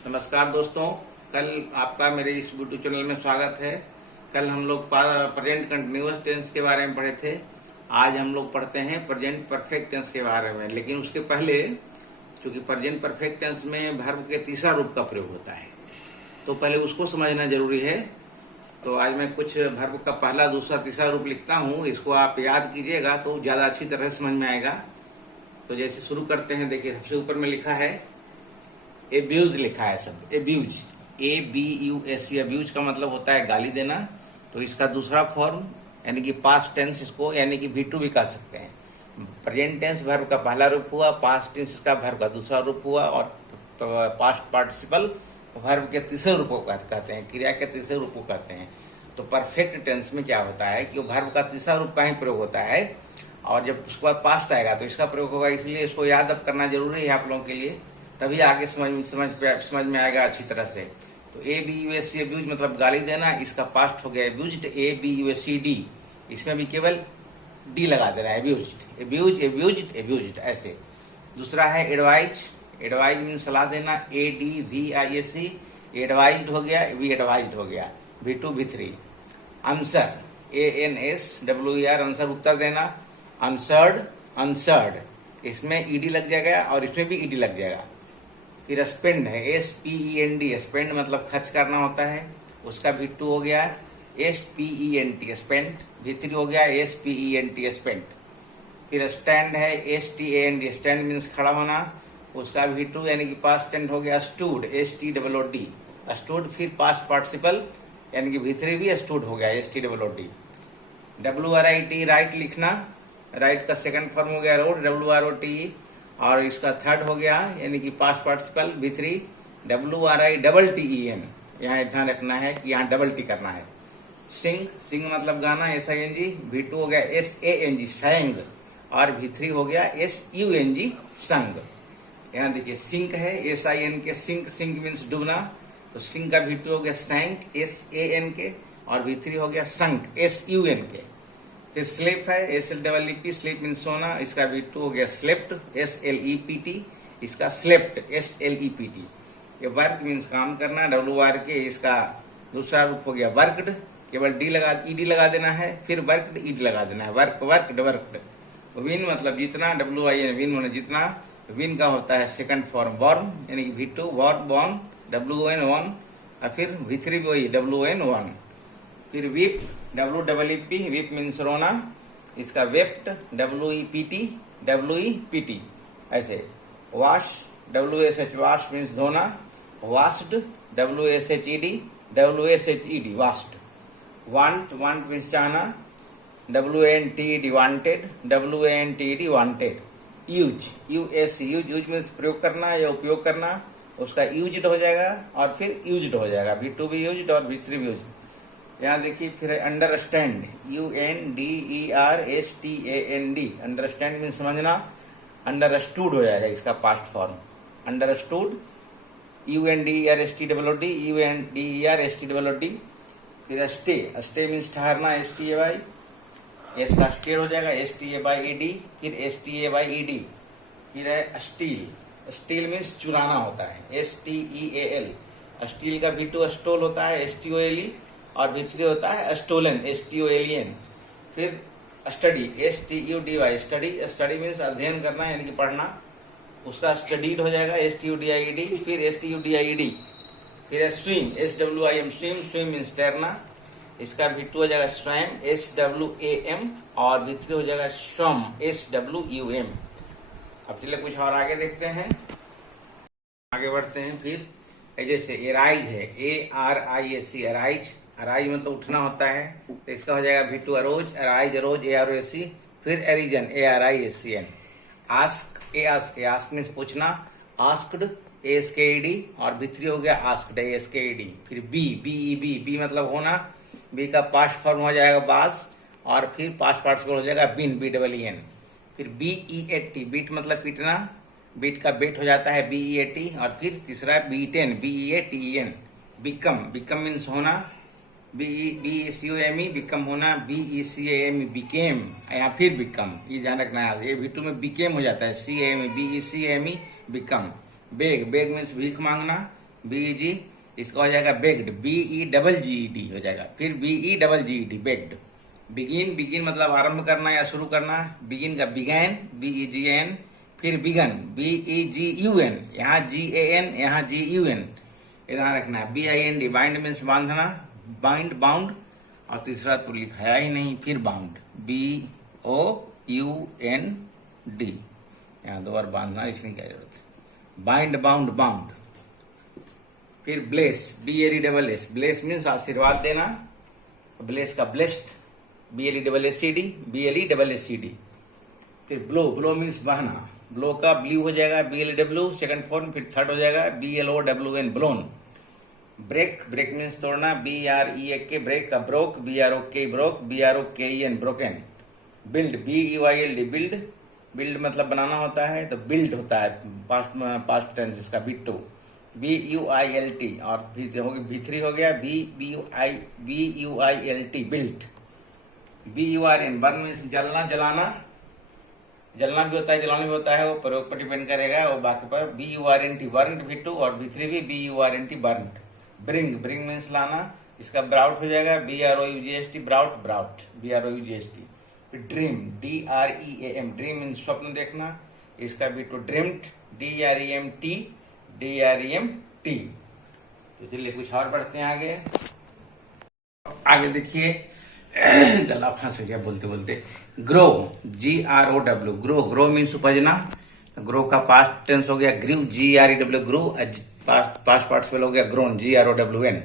नमस्कार दोस्तों, कल आपका मेरे इस यूट्यूब चैनल में स्वागत है। कल हम लोग प्रेजेंट कंटिन्यूअस टेंस के बारे में पढ़े थे। आज हम लोग पढ़ते हैं प्रेजेंट परफेक्ट टेंस के बारे में। लेकिन उसके पहले, क्योंकि प्रेजेंट परफेक्ट टेंस में वर्ब के तीसरा रूप का प्रयोग होता है, तो पहले उसको समझना जरूरी है। तो आज मैं कुछ वर्ब का पहला, दूसरा, तीसरा रूप लिखता हूँ। इसको आप याद कीजिएगा तो ज्यादा अच्छी तरह समझ में आएगा। तो जैसे शुरू करते हैं, देखिए सबसे ऊपर में लिखा है एब्यूज, लिखा है शब्द एब्यूज, ABUS। अब्यूज का मतलब होता है गाली देना। तो इसका दूसरा फॉर्म यानी कि पास्ट टेंस, इसको यानी कि V2 भी कर सकते हैं। प्रेजेंट टेंस वर्ब का पहला रूप हुआ, पास्ट टेंस का वर्ब का दूसरा रूप हुआ, और पास्ट पार्टिसिपल वर्ब के तीसरे रूप को कहते हैं, क्रिया के तीसरे रूप को कहते हैं। तो परफेक्ट टेंस में क्या होता है कि वर्ब का तीसरा रूप का ही प्रयोग होता है, और जब उसके बाद पास्ट आएगा तो इसका प्रयोग होगा। इसलिए इसको याद अब करना जरूरी है आप लोगों के लिए, तभी आगे समझ में आएगा अच्छी तरह से। तो ABUS अब्यूज मतलब गाली देना, इसका पास्ट हो गया एब्यूज्ड, ABUSED। इसमें भी केवल डी लगा देना है, एब्यूज्ड, एब्यूज, एब्यूज्ड, एब्यूज्ड ऐसे। दूसरा है एडवाइज। एडवाइज मीन सलाह देना, ADVISE, एडवाइज्ड हो गया, वी एडवाइज्ड हो गया, V2 V3। Answer, ANSWER, answer उत्तर देना। आंसर्ड, आंसर्ड, इसमें ED लग जाएगा और इसमें भी ED लग जाएगा। फिर स्पेंड है, SPEND, स्पेंड मतलब खर्च करना होता है, उसका V2 हो गया SPENT, स्पेंड। V3 हो गया SPENT, स्पेंड। फिर स्टैंड है, STAND, स्टैंड मीन्स खड़ा होना, उसका V2 यानी कि पास्ट टेंस हो गया स्टूड, STOOD, स्टूड। फिर पास्ट पार्टिसिपल यानी कि V3 भी स्टूड हो गया, STOOD। WRIT, राइट लिखना, राइट का सेकंड फॉर्म हो गया रोड, WROTE, और इसका थर्ड हो गया यानी कि पास्ट पार्टिसिपल V3, WRITTEN। यहाँ ध्यान रखना है कि यहाँ डबल टी करना है। सिंग, सिंग मतलब गाना, SING। V2 हो गया SANG, सैंग, और V3 हो गया SUNG, संग। यहाँ देखिए सिंक है, SIN के सिंक, सिंक मीन्स डूबना, तो सिंक का V2 हो गया सैंक, SAN के, और V3 हो गया संक, SUN के। फिर स्लीप है, SLEEP, स्लीप मीन सोना, इसका V2 हो गया स्लेप्ट, SLEPT, इसका स्लेप्ट, SLEPT। ये वर्क मीन्स काम करना, WRK, इसका दूसरा रूप हो गया वर्कड, केवल ED लगा देना है, फिर वर्कड ED लगा देना है, वर्क, वर्कड, वर्कड। विन मतलब जीतना, WIN, विन होने जीतना। विन का होता है सेकंड फॉर्म वॉर्म, यानी कि V2 warm, born, WON, one, और फिर V3 भी वही WN, वन। फिर वीप, WEEP, वीप मीन्स रोना, इसका वेप्ट, WEPT, ऐसे। वॉश, WSH, वॉश मीन्स धोना, washed, WSHED, washed. Want, want means चाहना, WANTED, wanted, WANTED, wanted. Use, use means प्रयोग करना या उपयोग करना, उसका यूज्ड हो जाएगा और फिर यूज्ड हो जाएगा, V2 भी यूज्ड और V3 भी यूज्ड। यहाँ देखिए फिर अंडरस्टैंड, UNDERSTAND, अंडरस्टैंड मीन समझना, अंडरस्टूड हो जाएगा इसका पास्ट फॉर्म, अंडरस्टूड, UNDERSTOOD। फिर स्टे, स्टे मीन्स ठहरना, STAY, इसका स्टेड हो जाएगा, STAYED, फिर STAYED। फिर है स्टील, स्टील मीन्स चुराना होता है, STEAL। स्टील का V2 स्टोल होता है, STOLE, और V3 होता है स्टोलन, STOLEN। फिर study, STUDY, study, study means अध्ययन करना यानी कि पढ़ना, उसका स्टडीड हो जाएगा, STUDIED, फिर STUDIED। फिर swim, SWIM, swim, swim means तैरना, इसका V2 हो जाएगा स्वयं, SWAM, और V3 हो जाएगा स्वम, SWUM। अब चलिए कुछ और आगे देखते हैं, आगे बढ़ते हैं। फिर जैसे एराइज है, ARISE, अराइज, अराइज मतलब उठना होता है, तो इसका हो जाएगा V2 arose, arise, arose, AROSE। फिर arisen, ARISCN। Ask, ask means पूछना, आस्क्ड, ASKED, और V3 हो गया आस्क्ड, ASKED। फिर BEB मतलब होना, बी का पास्ट फॉर्म हो जाएगा बास, और फिर पास्ट पार्टिसिपल हो जाएगा बिन, BEEN। फिर BEAT, बीट मतलब पीटना, बीट का बेट हो जाता है BEAT, और फिर तीसरा beaten, BEATEN। Become, become means होना, BECOME, बिकम होना, BECAME, बिकेम, या फिर बिकम, ये ध्यान रखना है। ये V2 में बिकेम हो जाता है, CAME, BECAME, become. Beg, beg means भीख मांगना, BEG, इसका हो जाएगा बेग्ड, BEGGED हो जाएगा, फिर BEGGED बेग्ड। बिगिन, बिगिन मतलब आरंभ करना या शुरू करना, बिगिन का बिगैन, BEGN, फिर बिगन, BEGUN, यहाँ GAN, यहाँ GUN, ध्यान रखना है। BIND, बाइंड मीन्स बांधना, बाइंड, बाउंड, और तीसरा तो लिखाया ही नहीं, फिर बाउंड, BOUND, यहाँ दो बार बांधना, इसमें क्या जरूरत है, बाइंड, बाउंड, बाउंड। फिर ब्लेस, BLESS, ब्लेस मीन्स आशीर्वाद देना, ब्लेस का ब्लेस्ड, BLESSED। फिर ब्लो, ब्लो मीन्स बहना, ब्लो का ब्लू हो जाएगा, BLW सेकंड फॉर्म, फिर थर्ड हो जाएगा BLOWN, blown. Break, break means तोड़ना, BREAK, ब्रेक का broke, BROK, broke, BROKEN, broken. Build, BUILD, build, build मतलब बनाना होता है, तो बिल्ड होता है पास्ट टेंस इसका, बिट्टू, BUILT, और B3 हो गया, BUILT, built. BURN, burn means जलना, जलाना, जलना भी होता है, जलाना भी होता है, वो प्रयोग पर डिपेंड करेगा, वो बाकी पर। BURNT, बर्न B2, और B3 भी BURNT, burn. Bring, bring means लाना, इसका ब्राउट हो जाएगा, BROUGST, brought, brought, BROUGST। Dream, DREAM, dream means स्वप्न देखना, इसका B2 ड्रीम्ड, DREMT। तो चलिए कुछ और बढ़ते हैं आगे। आगे देखिए, गला फंस गया बोलते बोलते। Grow, GROW, grow, grow means उपजना, ग्रो का पास्ट टेंस हो गया grew, GREW, grow, past participle हो गया ग्रोन, GROWN।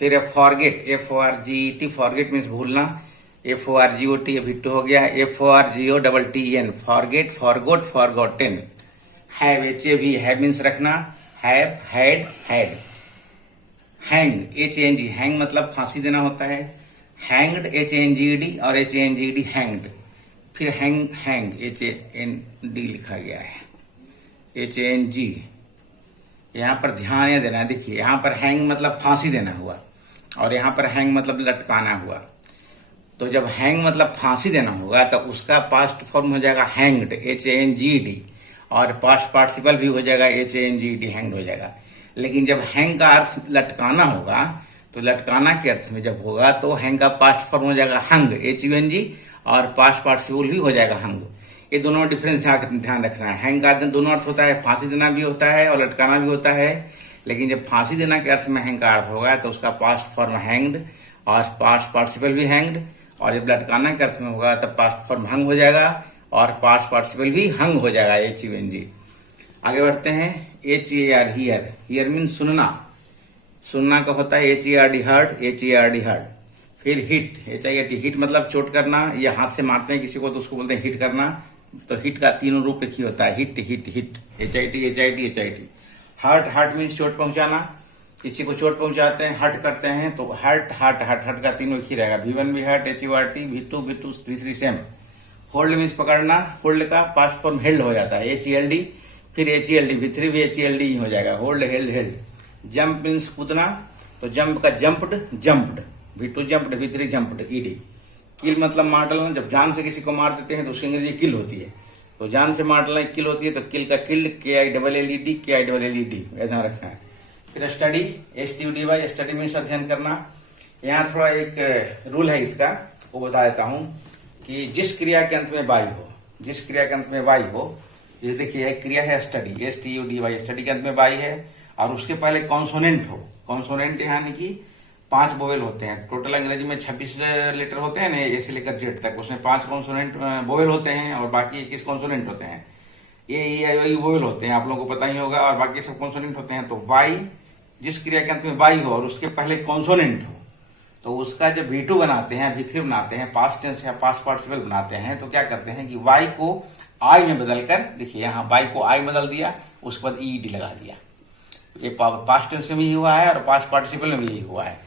फिर फॉरगेट, FORGET, फॉरगेट मीन्स भूलना, FORGOT, ये भिट्टू हो गया, FORGOTTEN, forget, forgot, forgotten. Have, HAV, have means रखना, have, had, had. Hang, HANG, hang मतलब फांसी देना होता है, हैंग्ड, HANGED, और HANGED, हैंग्ड। फिर हैंग, हैंग, HAND लिखा गया है, HANG, यहाँ पर ध्यान ये देना है। देखिए यहाँ पर हैंग मतलब फांसी देना हुआ, और यहाँ पर हैंग मतलब लटकाना हुआ। तो जब हैंग मतलब फांसी देना होगा तो उसका पास्ट फॉर्म हो जाएगा हैंग्ड, HANGED, और पास्ट पार्टिसिपल भी हो जाएगा HANGED, हैंग्ड हो जाएगा। लेकिन जब हैंग का अर्थ लटकाना होगा, तो लटकाना के अर्थ में जब होगा तो हैंग का पास्ट फॉर्म हो जाएगा हंग, HUNG, और पास्ट पार्टिसिपल भी हो जाएगा हंग। ये दोनों डिफरेंस ध्यान रखना है। हैंग का दोनों अर्थ होता है, फांसी देना भी होता है और लटकाना भी होता है। लेकिन जब फांसी देना के अर्थ में हैंग का अर्थ होगा तो उसका पास्ट फॉर्म हैंग्ड, और पास्ट पार्टिसिपल भी हैंग्ड, और जब लटकाना के अर्थ में होगा तब पास्ट फॉर्म हंग हो जाएगा, और पास्ट पार्टिसिपल भी हंग हो जाएगा, HUNG। आगे बढ़ते हैं। HEAR, हियर, हियर मीन्स सुनना, सुनना का होता है HERD, हर्ड, HERD, हर्ड। फिर हिट, HIT, हिट मतलब चोट करना, या हाथ से मारते हैं किसी को तो उसको बोलते हैं हिट करना। तो हिट का तीनों रूप एक ही होता है, hit, hit, hit, HIT। Hurt, hurt means चोट पहुंचाना, किसी को चोट पहुंचाते हैं, हर्ट करते हैं, तो हर्ट, हर्ट, हर्ट, हर्ट का तीनों एक ही रहेगा, V1 भी hurt, HURT, V2, V3 same. Hold means पकड़ना, होल्ड का पास्ट फॉर्म हेल्ड हो जाता है, HELD, फिर HELD, V3 भी HELD ही हो जाएगा, hold, held, held. Jump means कूदना, तो जंप का jumped, jumped, V2 jumped, V3 jumped, ED। किल मतलब मार डालना, जब जान से किसी को मार देते हैं तो उसकी अंग्रेजी किल होती है, तो जान से मार डालना किल होती है, तो किल का किल्ड, KILLED, KILLED, ध्यान रखना है। फिर स्टडी, STUDY, स्टडी मीन्स अध्ययन करना। यहाँ थोड़ा एक रूल है इसका, वो बता देता हूँ कि जिस क्रिया के अंत में वाई हो, जिस क्रिया के अंत में वाई हो, ये देखिए एक क्रिया है स्टडी, STUDY, स्टडी के अंत में वाई है, और उसके पहले कॉन्सोनेंट हो। कॉन्सोनेंट यानी कि 5 वोवेल होते हैं, टोटल अंग्रेजी में 26 लेटर होते हैं ना, ए से लेकर जेड तक, उसमें 5 कॉन्सोनेंट वोवेल होते हैं, और बाकी 21 कॉन्सोनेंट होते हैं। ये वोवेल होते हैं, आप लोगों को पता ही होगा, और बाकी सब कॉन्सोनेंट होते हैं। तो वाई, जिस क्रिया के अंत में वाई हो और उसके पहले कॉन्सोनेंट हो, तो उसका जब V2 बनाते हैं, V3 बनाते हैं, पास्ट टेंस या पास्ट पार्टिसिपल बनाते हैं, तो क्या करते हैं कि वाई को आई में बदलकर, देखिए यहाँ वाई को आई बदल दिया, उसके बाद ED लगा दिया। ये पास्ट टेंस में भी हुआ है और पास्ट पार्टिसिपल में भी यही हुआ है।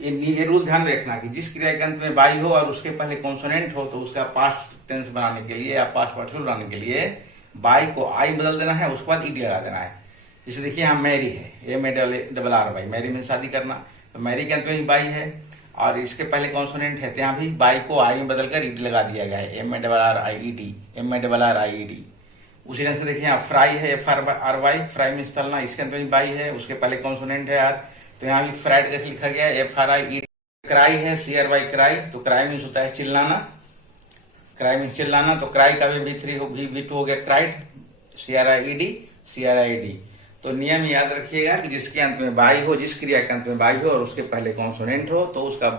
ये रूल ध्यान रखना कि जिस क्रिया के अंत में वाई हो और उसके पहले कॉन्सोनेंट हो, तो उसका पास्ट टेंस बनाने के लिए या पास्ट पार्टिसिपल बनाने के लिए वाई को आई बदल देना है, उसके बाद ED लगा देना है। जैसे देखिए यहाँ मैरी है, MARRY, मैरी में शादी करना, तो मैरी के अंत में ही वाई है और इसके पहले कॉन्सोनेंट है, तो यहाँ भी वाई को आई में बदलकर ED लगा दिया गया है, MARRIED। उसी ढंग से देखिए यहाँ फ्राई है, FRY, फ्राई मीन्स तलना, इसके अंदर भी बाई है, उसके पहले कॉन्सोनेंट है यार, तो यहाँ भी फ्राइड कैसे लिखा गया है, FRI। क्राई है, CRY क्राई, तो क्राई मीन्स होता है चिल्लाना, क्राई मीन्स चिल्लाना, तो क्राई का भी V2 हो गया क्राइड, CRIED। तो नियम याद रखिएगा कि जिसके अंत में बाई हो, जिस क्रिया के अंत में बाई हो और उसके पहले कॉन्सोनेंट हो, तो उसका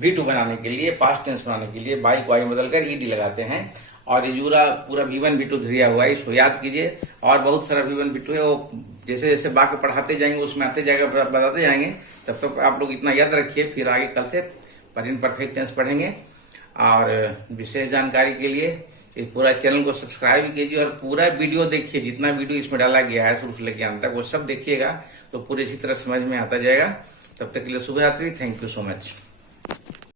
V2 बनाने के लिए, पास्ट टेंस बनाने के लिए बाई को आई में बदलकर ED लगाते हैं। और ये पूरा V1 V2 दिया हुआ है, इसको याद कीजिए। और बहुत सारा V1 V2 है, वो जैसे जैसे बाकी पढ़ाते जाएंगे उसमें आते जाएगा, बताते जाएंगे, तब तक आप लोग इतना याद रखिए, फिर आगे कल से प्रेजेंट परफेक्ट टेंस पढ़ेंगे। और विशेष जानकारी के लिए ये पूरा चैनल को सब्सक्राइब कीजिए और पूरा वीडियो देखिए, जितना वीडियो इसमें डाला गया है शुरू से लेकर अंत तक वो सब देखिएगा, तो पूरी अच्छी तरह समझ में आता जाएगा। तब तक के लिए शुभ रात्रि, थैंक यू सो मच।